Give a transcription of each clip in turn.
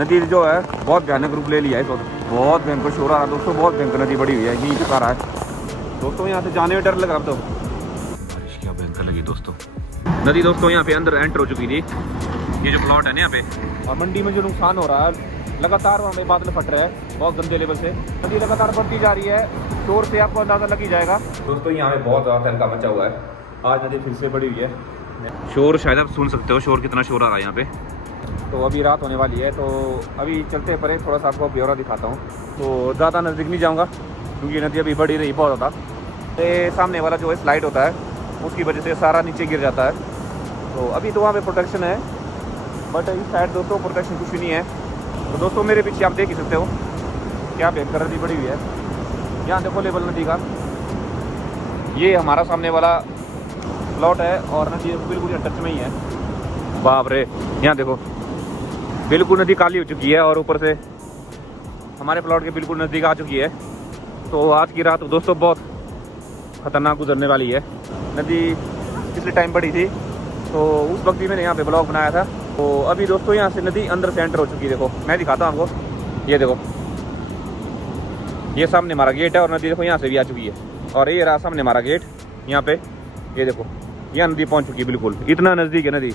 नदी जो है बहुत भयानक रूप ले लिया है। तो बहुत भयंकर शोर आ रहा है दोस्तों, बहुत भयंकर नदी बड़ी हुई है, यहीं तक आ रहा है दोस्तों। यहाँ से जाने में डर लग रहा तो बारिश क्या भयंकर लगी दोस्तों। नदी दोस्तों यहाँ पे अंदर एंटर हो चुकी थी, ये जो प्लॉट है ना यहाँ पे। और मंडी में जो नुकसान हो रहा है लगातार वहाँ पे बादल फट रहे हैं बहुत गंदे लेवल से, नदी लगातार बढ़ती जा रही है। शोर से आपको अंदाजा लग ही जाएगा दोस्तों। यहाँ पे बहुत ज़्यादा तहलका मचा हुआ है, आज नदी फिर से बड़ी हुई है। शोर शायद आप सुन सकते हो, शोर कितना शोर आ रहा है यहाँ पे। तो अभी रात होने वाली है, तो अभी चलते परे थोड़ा सा आपको ब्यौरा दिखाता हूँ। तो ज़्यादा नज़दीक नहीं जाऊँगा क्योंकि नदी अभी बढ़ी रही बहुत ज़्यादा। तो सामने वाला जो है स्लाइड होता है उसकी वजह से सारा नीचे गिर जाता है। तो अभी तो वहाँ पे प्रोटेक्शन है, बट इस साइड दोस्तों प्रोटेक्शन कुछ भी नहीं है। तो दोस्तों मेरे पीछे आप देख ही सकते हो क्या भयंकर नदी बड़ी हुई है। यहाँ देखो लेवल नदी का, ये हमारा सामने वाला प्लॉट है और नदी बिल्कुल टच में ही है। बाप रे, यहाँ देखो बिल्कुल नदी काली हो चुकी है और ऊपर से हमारे प्लॉट के बिल्कुल नज़दीक आ चुकी है। तो आज की रात दोस्तों बहुत ख़तरनाक गुजरने वाली है। नदी पिछले टाइम बढ़ी थी तो उस वक्त भी मैंने यहाँ पे ब्लॉग बनाया था। तो अभी दोस्तों यहाँ से नदी अंदर से एंटर हो चुकी है। देखो मैं दिखाता हूँ आपको, ये देखो ये सामने हमारा गेट है और नदी देखो यहाँ से भी आ चुकी है। और ये रहा सामने हमारा गेट, यहाँ पे ये देखो यहाँ नदी पहुँच चुकी है, बिल्कुल इतना नज़दीक है नदी।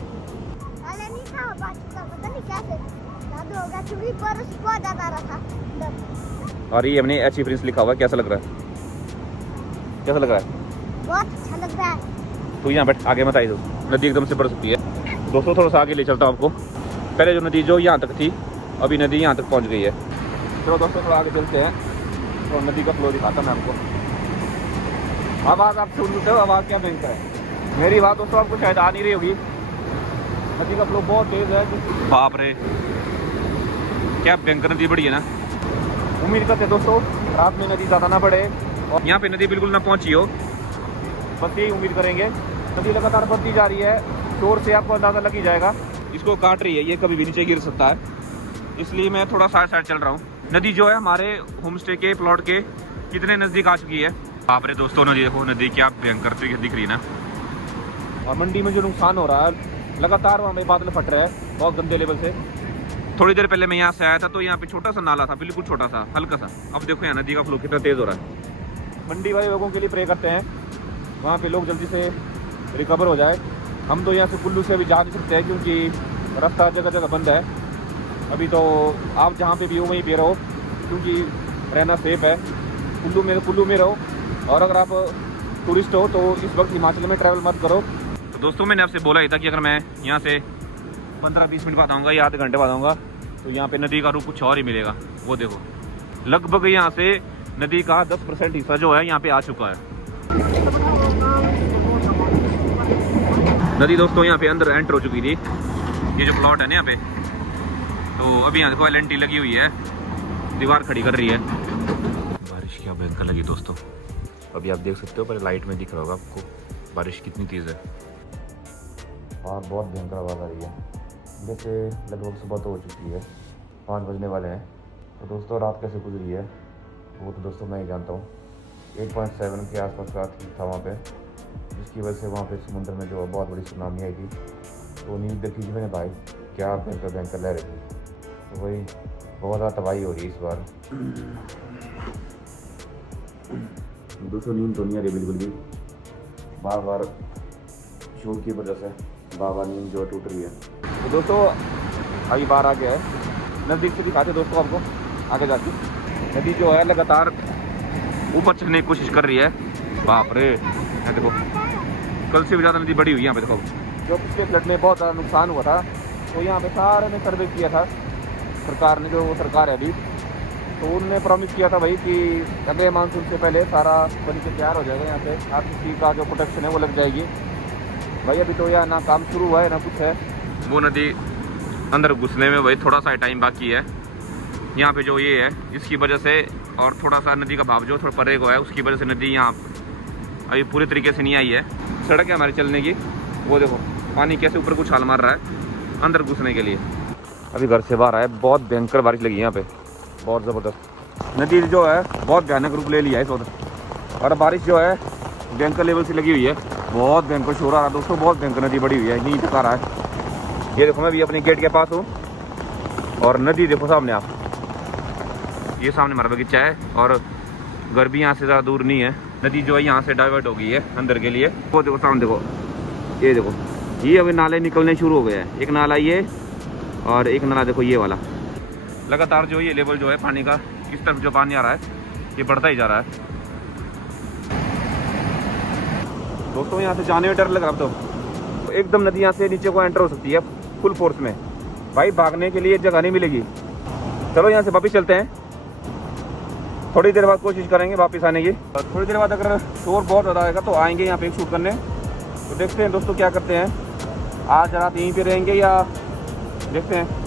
और ये हमने एच प्रिंस लिखा हुआ है, कैसा लग रहा है? कैसा लग रहा है? बहुत अच्छा लग रहा है। तो यहाँ बैठ आगे मत आई, दो नदी एकदम से बढ़ सकती है दोस्तों। थोड़ा सा आगे ले चलता हूँ आपको। पहले जो नदी जो यहाँ तक थी, अभी नदी यहाँ तक पहुँच गई है। चलो दोस्तों थोड़ा आगे चलते हैं तो नदी का फ्लो दिखाता मैं आपको। आवाज़ आप सुन सकते हो, आवाज़ क्या भयंकर है। मेरी बात दोस्तों आपको शायद आ नहीं रही होगी, नदी का फ्लो बहुत तेज़ है। बाप रे क्या भयंकर नदी बड़ी है ना। उम्मीद करते दोस्तों रात में नदी ज़्यादा ना बढ़े और यहाँ पे नदी बिल्कुल ना पहुँची हो, बस यही उम्मीद करेंगे। नदी लगातार बढ़ती जा रही है, शोर से आपको अंदाज़ा लग ही जाएगा। इसको काट रही है, ये कभी भी नीचे गिर सकता है, इसलिए मैं थोड़ा साइड चल रहा हूँ। नदी जो है हमारे होम स्टे के प्लॉट के कितने नज़दीक आ चुकी है। बाप रे दोस्तों नदी देखो, नदी क्या भयंकर दिख रही है ना। और मंडी में जो नुकसान हो रहा है लगातार वहाँ पे बादल फट रहे हैं बहुत गंदे लेवल से। थोड़ी देर पहले मैं यहाँ से आया था तो यहाँ पे छोटा सा नाला था, बिल्कुल छोटा सा हल्का सा। अब देखो यहाँ नदी का फ्लो कितना तेज़ हो रहा है। मंडी वाले लोगों के लिए प्रे करते हैं वहाँ पे लोग जल्दी से रिकवर हो जाए। हम तो यहाँ से कुल्लू से अभी जा नहीं सकते हैं क्योंकि रास्ता जगह जगह बंद है अभी। तो आप जहाँ पे भी हो वहीं पे रहो क्योंकि रहना सेफ है। कुल्लू में रहो। और अगर आप टूरिस्ट हो तो इस वक्त हिमाचल में ट्रैवल मत करो। तो दोस्तों मैंने आपसे बोला ही था कि अगर मैं यहाँ से 15-20 मिनट बाद आऊँगा या आधे घंटे बाद आऊँगा तो यहाँ पे नदी का रूप कुछ और ही मिलेगा। वो देखो लगभग यहाँ से नदी का 10% हिस्सा जो है यहाँ पे आ चुका है। नदी दोस्तों यहाँ पे अंदर एंटर हो चुकी थी, ये जो प्लॉट है ना यहाँ पे। तो अभी यहाँ देखो LNT लगी हुई है, दीवार खड़ी कर रही है। बारिश क्या भयंकर लगी दोस्तों, अभी आप देख सकते हो, पर लाइट में दिख रहा होगा आपको बारिश कितनी तेज़ है। और बहुत भयंकर आवाज़ आ रही है, जैसे लगभग सुबह तो हो चुकी है, 5 बजने वाले हैं। तो दोस्तों रात कैसे गुजरी है वो तो दोस्तों मैं ही जानता हूँ। 8.7 के आसपास का था वहाँ पे, जिसकी वजह से वहाँ पे समुद्र में जो बहुत बड़ी सुनामी आई थी। तो न्यूज़ देखी थी मैंने भाई, क्या भयंकर लहरें थी। तो वही बहुत ज़्यादा तबाही हो रही है इस बार दोस्तों। नींद तो नहीं आ रही बिल्कुल भी, बार बार शोर की वजह से बार बार नींद जो टूट रही है। तो दोस्तों अभी बाहर आ गया है, नज़दीक से दिखाते दोस्तों आपको आगे जाके। नदी जो है लगातार ऊपर चढ़ने की कोशिश कर रही है। बाप रे यहाँ देखो, कल से भी ज़्यादा नदी बड़ी हुई है यहाँ पे देखो। जो पिछले फ्लड में बहुत ज़्यादा नुकसान हुआ था तो यहाँ पे सारे ने सर्वे किया था सरकार ने, जो सरकार है अभी। तो उनने प्रॉमिस किया था भाई कि अगले मानसून से पहले सारा बन के तैयार हो जाएगा, यहाँ पे हर किसी का जो प्रोटेक्शन है वो लग जाएगी। भाई अभी तो यहाँ ना काम शुरू हुआ है ना कुछ है। वो नदी अंदर घुसने में भाई थोड़ा सा टाइम बाकी है। यहाँ पे जो ये है इसकी वजह से, और थोड़ा सा नदी का भाव जो थोड़ा परे को है उसकी वजह से नदी यहाँ अभी पूरी तरीके से नहीं आई है। सड़क है हमारी चलने की, वो देखो पानी कैसे ऊपर को छाल मार रहा है अंदर घुसने के लिए। अभी घर से बाहर आए, बहुत भयंकर बारिश लगी यहाँ पे, बहुत ज़बरदस्त। नदी जो है बहुत भयानक रूप ले लिया है इस वक्त, और बारिश जो है भयंकर लेवल से लगी हुई है। बहुत भयंकर शोर आ रहा है दोस्तों, बहुत भयंकर नदी बड़ी हुई है, यहीं तक आ रहा है। ये देखो मैं भी अपने गेट के पास हूँ और नदी देखो सामने आप, ये सामने हमारा बगीचा है और घर भी यहाँ से ज़्यादा दूर नहीं है। नदी जो है यहाँ से डाइवर्ट हो गई है अंदर के लिए। वो देखो सामने देखो, ये देखो, ये अभी नाले निकलने शुरू हो गए हैं। एक नाला ये और एक नाला देखो ये वाला। लगातार जो ये लेवल जो है पानी का, इस तरफ जो पानी आ रहा है ये बढ़ता ही जा रहा है। दोस्तों यहाँ से जाने में डर लग रहा अब तो एकदम नदी यहाँ से नीचे को एंटर हो सकती है फुल फोर्स में। भाई भागने के लिए जगह नहीं मिलेगी। चलो यहाँ से वापस चलते हैं, थोड़ी देर बाद कोशिश करेंगे वापस आने की। थोड़ी देर बाद अगर शोर बहुत ज़्यादा आएगा तो आएंगे यहाँ पे शूट करने। तो देखते हैं दोस्तों क्या करते हैं, आज रात यहीं पे रहेंगे या देखते हैं।